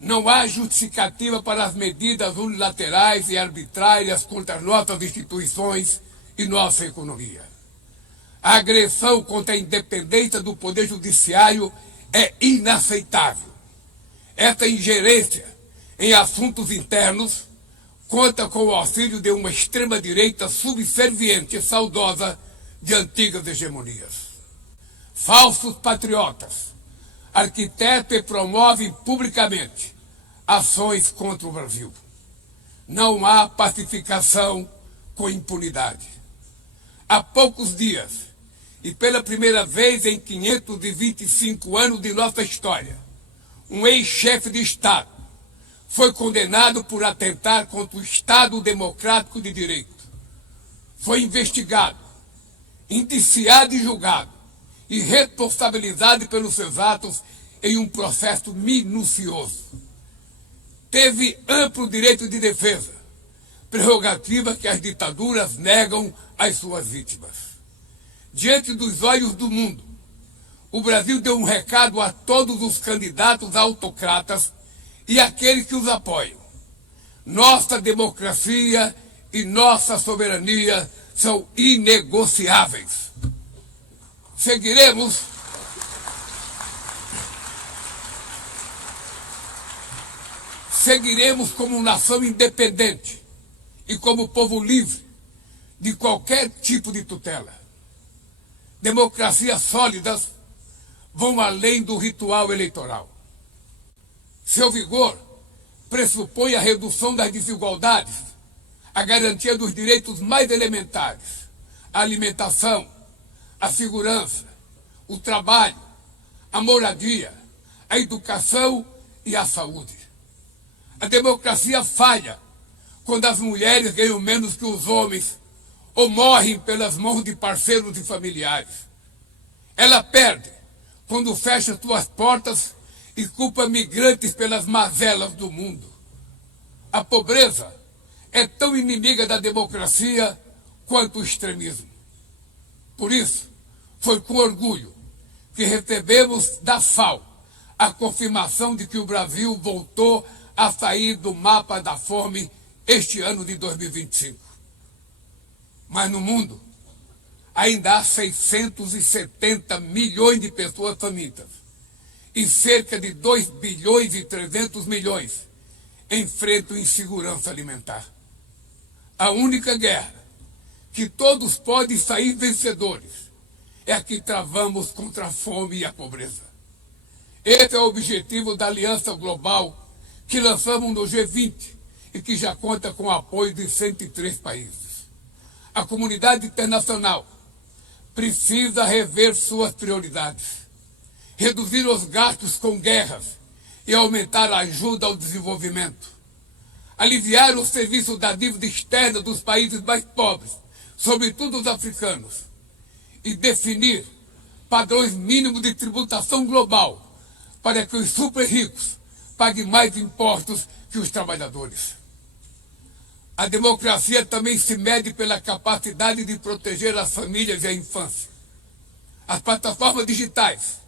Não há justificativa para as medidas unilaterais e arbitrárias contra as nossas instituições e nossa economia. A agressão contra a independência do Poder Judiciário é inaceitável. Essa ingerência em assuntos internos conta com o auxílio de uma extrema-direita subserviente e saudosa de antigas hegemonias. Falsos patriotas arquitetam e promovem publicamente ações contra o Brasil. Não há pacificação com impunidade. Há poucos dias, e pela primeira vez em 525 anos de nossa história, um ex-chefe de Estado foi condenado por atentar contra o Estado Democrático de Direito. Foi investigado, indiciado e julgado, e responsabilizado pelos seus atos em um processo minucioso. Teve amplo direito de defesa, prerrogativa que as ditaduras negam às suas vítimas. Diante dos olhos do mundo, o Brasil deu um recado a todos os candidatos autocratas e àqueles que os apoiam. Nossa democracia e nossa soberania são inegociáveis. Seguiremos como nação independente e como povo livre de qualquer tipo de tutela. Democracias sólidas vão além do ritual eleitoral. Seu vigor pressupõe a redução das desigualdades, a garantia dos direitos mais elementares, a alimentação, a segurança, o trabalho, a moradia, a educação e a saúde. A democracia falha quando as mulheres ganham menos que os homens ou morrem pelas mãos de parceiros e familiares. Ela perde quando fecha suas portas e culpa migrantes pelas mazelas do mundo. A pobreza é tão inimiga da democracia quanto o extremismo. Por isso, foi com orgulho que recebemos da FAO a confirmação de que o Brasil voltou a sair do mapa da fome este ano de 2025. Mas no mundo, ainda há 670 milhões de pessoas famintas e cerca de 2 bilhões e 300 milhões enfrentam insegurança alimentar. A única guerra que todos podem sair vencedores é a que travamos contra a fome e a pobreza. Esse é o objetivo da Aliança Global que lançamos no G20 e que já conta com o apoio de 103 países. A comunidade internacional precisa rever suas prioridades, reduzir os gastos com guerras e aumentar a ajuda ao desenvolvimento, aliviar o serviço da dívida externa dos países mais pobres, sobretudo os africanos, e definir padrões mínimos de tributação global para que os super ricos paguem mais impostos que os trabalhadores. A democracia também se mede pela capacidade de proteger as famílias e a infância. As plataformas digitais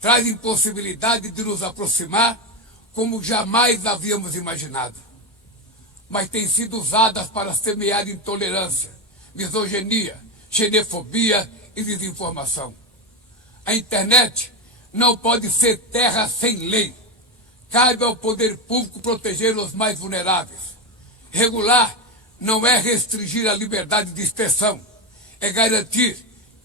trazem possibilidade de nos aproximar como jamais havíamos imaginado, mas têm sido usadas para semear intolerância, misoginia, xenofobia e desinformação. A internet não pode ser terra sem lei. Cabe ao poder público proteger os mais vulneráveis. Regular não é restringir a liberdade de expressão, é garantir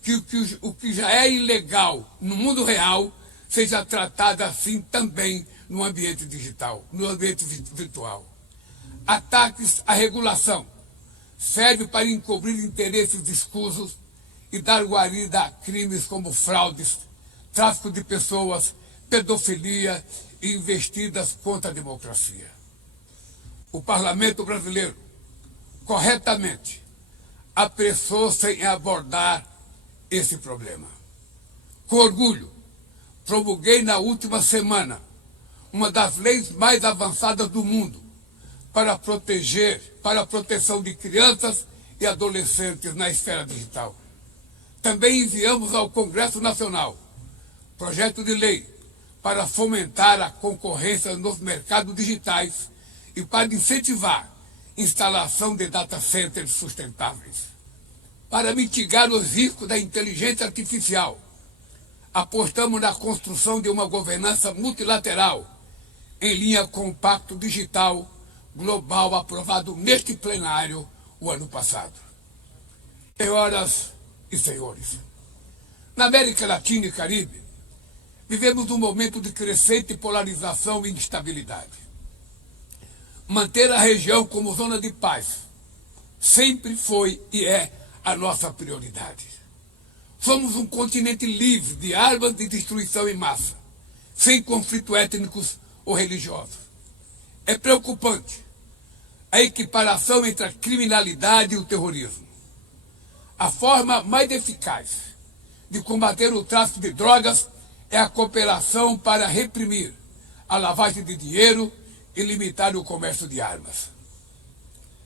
que o que já é ilegal no mundo real seja tratado assim também no ambiente digital, no ambiente virtual. Ataques à regulação servem para encobrir interesses escusos e dar guarida a crimes como fraudes, tráfico de pessoas, pedofilia e investidas contra a democracia. O parlamento brasileiro, corretamente, apressou-se em abordar esse problema. Com orgulho, promulguei na última semana uma das leis mais avançadas do mundo para a proteção de crianças e adolescentes na esfera digital. Também enviamos ao Congresso Nacional projeto de lei para fomentar a concorrência nos mercados digitais e para incentivar a instalação de data centers sustentáveis. Para mitigar os riscos da inteligência artificial, apostamos na construção de uma governança multilateral em linha com o Pacto Digital Global aprovado neste plenário o ano passado. Senhoras e senhores, na América Latina e Caribe, vivemos um momento de crescente polarização e instabilidade. Manter a região como zona de paz sempre foi e é a nossa prioridade. Somos um continente livre de armas de destruição em massa, sem conflitos étnicos ou religiosos. É preocupante a equiparação entre a criminalidade e o terrorismo. A forma mais eficaz de combater o tráfico de drogas é a cooperação para reprimir a lavagem de dinheiro e limitar o comércio de armas.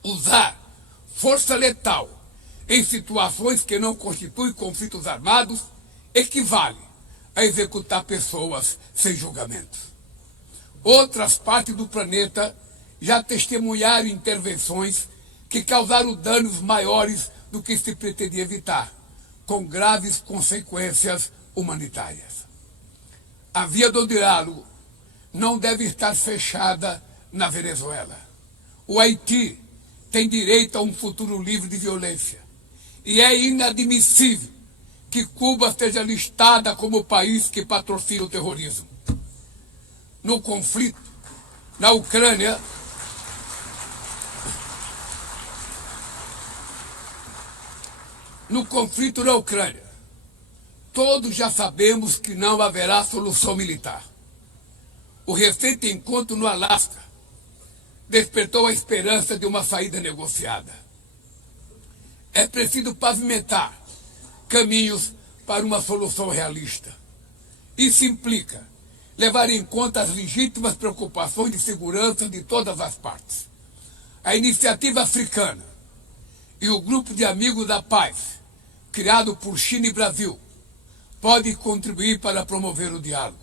Usar força letal em situações que não constituem conflitos armados equivale a executar pessoas sem julgamento. Outras partes do planeta já testemunharam intervenções que causaram danos maiores do que se pretendia evitar, com graves consequências humanitárias. A via do diálogo não deve estar fechada na Venezuela. O Haiti tem direito a um futuro livre de violência. E é inadmissível que Cuba seja listada como o país que patrocina o terrorismo. No conflito na Ucrânia, todos já sabemos que não haverá solução militar. O recente encontro no Alasca despertou a esperança de uma saída negociada. É preciso pavimentar caminhos para uma solução realista. Isso implica levar em conta as legítimas preocupações de segurança de todas as partes. A Iniciativa Africana e o Grupo de Amigos da Paz, criado por China e Brasil, podem contribuir para promover o diálogo.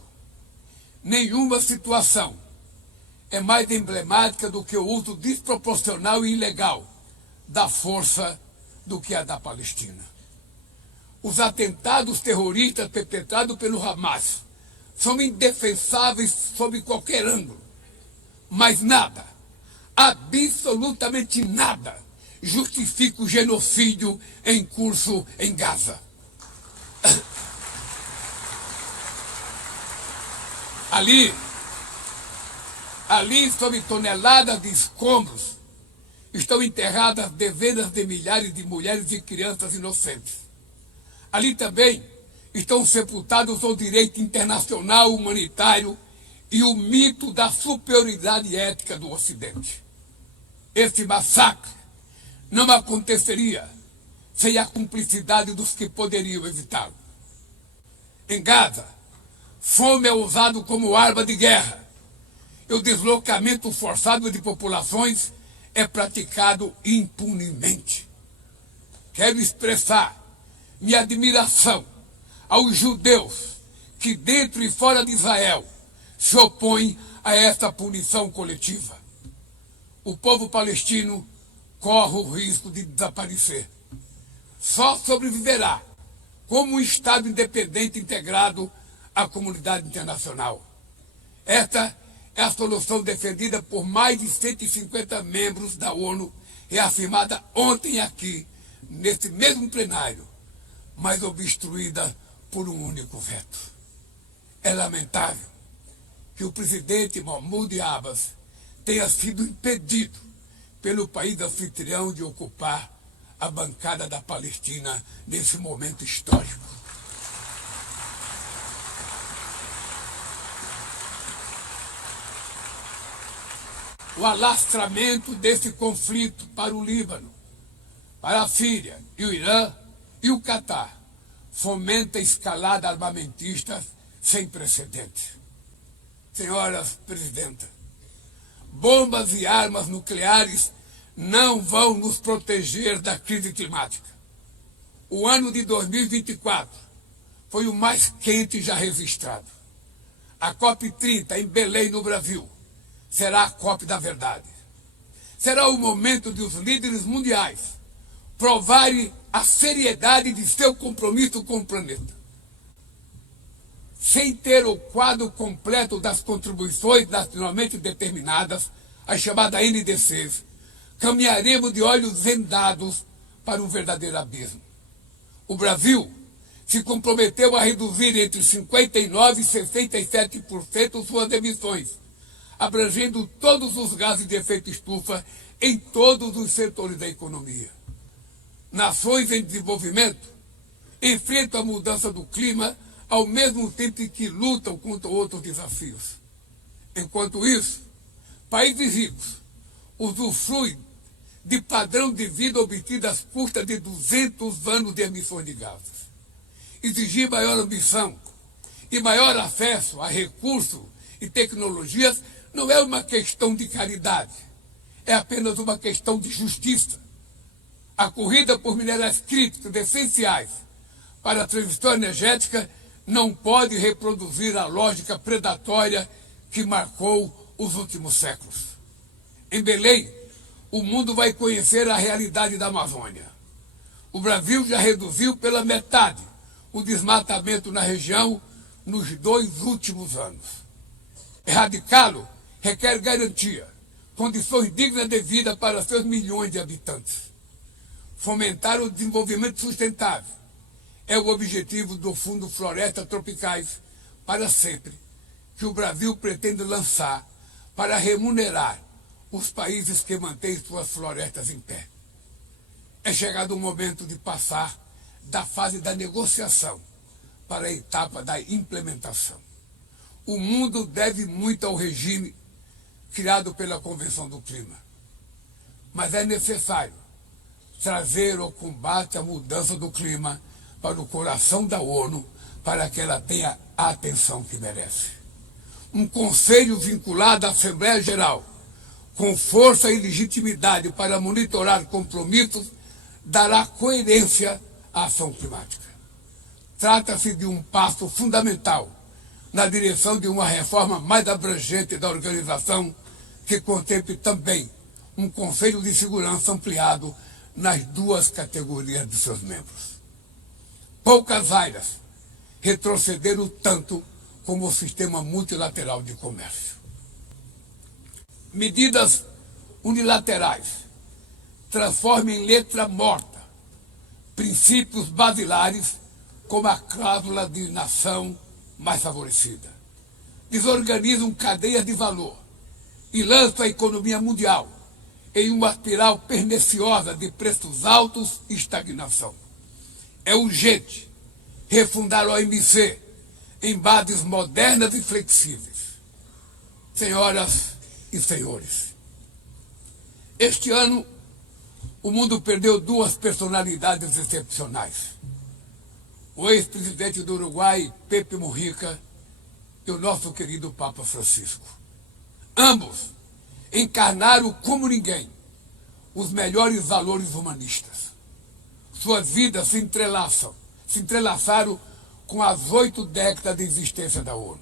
Nenhuma situação é mais emblemática do que o uso desproporcional e ilegal da força do que a da Palestina. Os atentados terroristas perpetrados pelo Hamas são indefensáveis sob qualquer ângulo, mas nada, absolutamente nada, justifica o genocídio em curso em Gaza. Ali, sob toneladas de escombros, estão enterradas dezenas de milhares de mulheres e crianças inocentes. Ali também estão sepultados o direito internacional humanitário e o mito da superioridade ética do Ocidente. Esse massacre não aconteceria sem a cumplicidade dos que poderiam evitá-lo. Em Gaza, fome é usado como arma de guerra e o deslocamento forçado de populações é praticado impunemente. Quero expressar minha admiração aos judeus que, dentro e fora de Israel, se opõem a esta punição coletiva. O povo palestino corre o risco de desaparecer. Só sobreviverá como um Estado independente integrado à comunidade internacional. Esta é a solução defendida por mais de 150 membros da ONU, reafirmada ontem aqui, nesse mesmo plenário, mas obstruída por um único veto. É lamentável que o presidente Mahmoud Abbas tenha sido impedido pelo país anfitrião de ocupar a bancada da Palestina nesse momento histórico. O alastramento desse conflito para o Líbano, para a Síria e o Irã e o Catar fomenta a escalada armamentista sem precedentes. Senhoras presidentas, bombas e armas nucleares não vão nos proteger da crise climática. O ano de 2024 foi o mais quente já registrado. A COP30 em Belém, no Brasil, será a COP da verdade. Será o momento de os líderes mundiais provarem a seriedade de seu compromisso com o planeta. Sem ter o quadro completo das contribuições nacionalmente determinadas, as chamadas NDCs, caminharemos de olhos vendados para um verdadeiro abismo. O Brasil se comprometeu a reduzir entre 59% e 67% suas emissões, abrangendo todos os gases de efeito estufa em todos os setores da economia. Nações em desenvolvimento enfrentam a mudança do clima ao mesmo tempo que lutam contra outros desafios. Enquanto isso, países ricos usufruem de padrão de vida obtido às custas de 200 anos de emissões de gases. Exigir maior ambição e maior acesso a recursos e tecnologias não é uma questão de caridade, é apenas uma questão de justiça. A corrida por minerais críticos essenciais para a transição energética não pode reproduzir a lógica predatória que marcou os últimos séculos. Em Belém, o mundo vai conhecer a realidade da Amazônia. O Brasil já reduziu pela metade o desmatamento na região nos 2 últimos anos. Erradicá-lo requer garantia, condições dignas de vida para seus milhões de habitantes. Fomentar o desenvolvimento sustentável é o objetivo do Fundo Florestas Tropicais para Sempre, que o Brasil pretende lançar para remunerar os países que mantêm suas florestas em pé. É chegado o momento de passar da fase da negociação para a etapa da implementação. O mundo deve muito ao regime criado pela Convenção do Clima, mas é necessário trazer o combate à mudança do clima para o coração da ONU, para que ela tenha a atenção que merece. Um conselho vinculado à Assembleia Geral, com força e legitimidade para monitorar compromissos, dará coerência à ação climática. Trata-se de um passo fundamental na direção de uma reforma mais abrangente da organização, que contemple também um Conselho de Segurança ampliado nas 2 categorias de seus membros. Poucas áreas retrocederam tanto como o sistema multilateral de comércio. Medidas unilaterais transformam em letra morta princípios basilares como a cláusula de nação mais favorecida. Desorganizam cadeias de valor e lançam a economia mundial em uma espiral perniciosa de preços altos e estagnação. É urgente refundar a OMC em bases modernas e flexíveis. Senhoras e senhores, este ano o mundo perdeu 2 personalidades excepcionais. O ex-presidente do Uruguai, Pepe Mujica, e o nosso querido Papa Francisco. Ambos encarnaram como ninguém os melhores valores humanistas. Suas vidas se entrelaçaram com as 8 décadas de existência da ONU.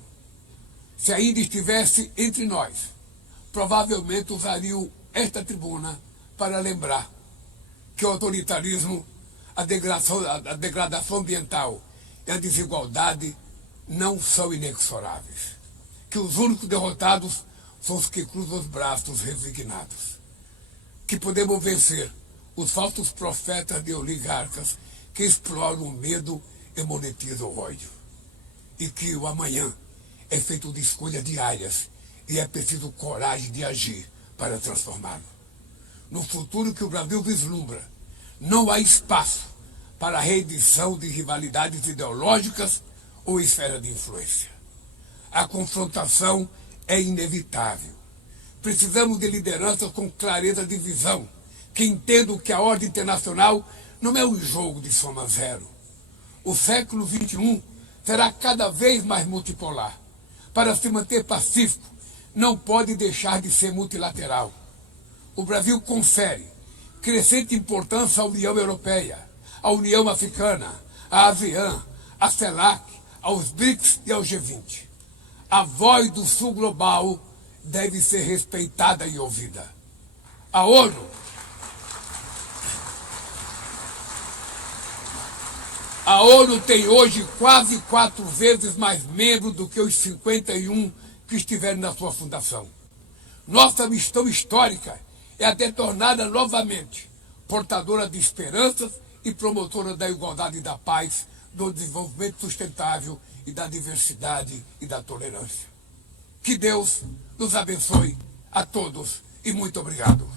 Se ainda estivesse entre nós, provavelmente usariam esta tribuna para lembrar que o autoritarismo, a degradação ambiental e a desigualdade não são inexoráveis. Que os únicos derrotados são os que cruzam os braços resignados. Que podemos vencer os falsos profetas de oligarcas que exploram o medo e monetizam o ódio. E que o amanhã é feito de escolhas diárias e é preciso coragem de agir para transformá-lo. No futuro que o Brasil vislumbra, não há espaço para a reedição de rivalidades ideológicas ou esfera de influência. A confrontação é inevitável. Precisamos de lideranças com clareza de visão, que entendam que a ordem internacional não é um jogo de soma zero. O século XXI será cada vez mais multipolar. Para se manter pacífico, não pode deixar de ser multilateral. O Brasil confere crescente importância à União Europeia, à União Africana, à ASEAN, à CELAC, aos BRICS e ao G20. a voz do Sul Global deve ser respeitada e ouvida. A ONU tem hoje quase 4 vezes mais membros do que os 51 que estiveram na sua fundação. Nossa missão histórica é a de torná-la novamente portadora de esperanças e promotora da igualdade e da paz, do desenvolvimento sustentável e da diversidade e da tolerância. Que Deus nos abençoe a todos e muito obrigado.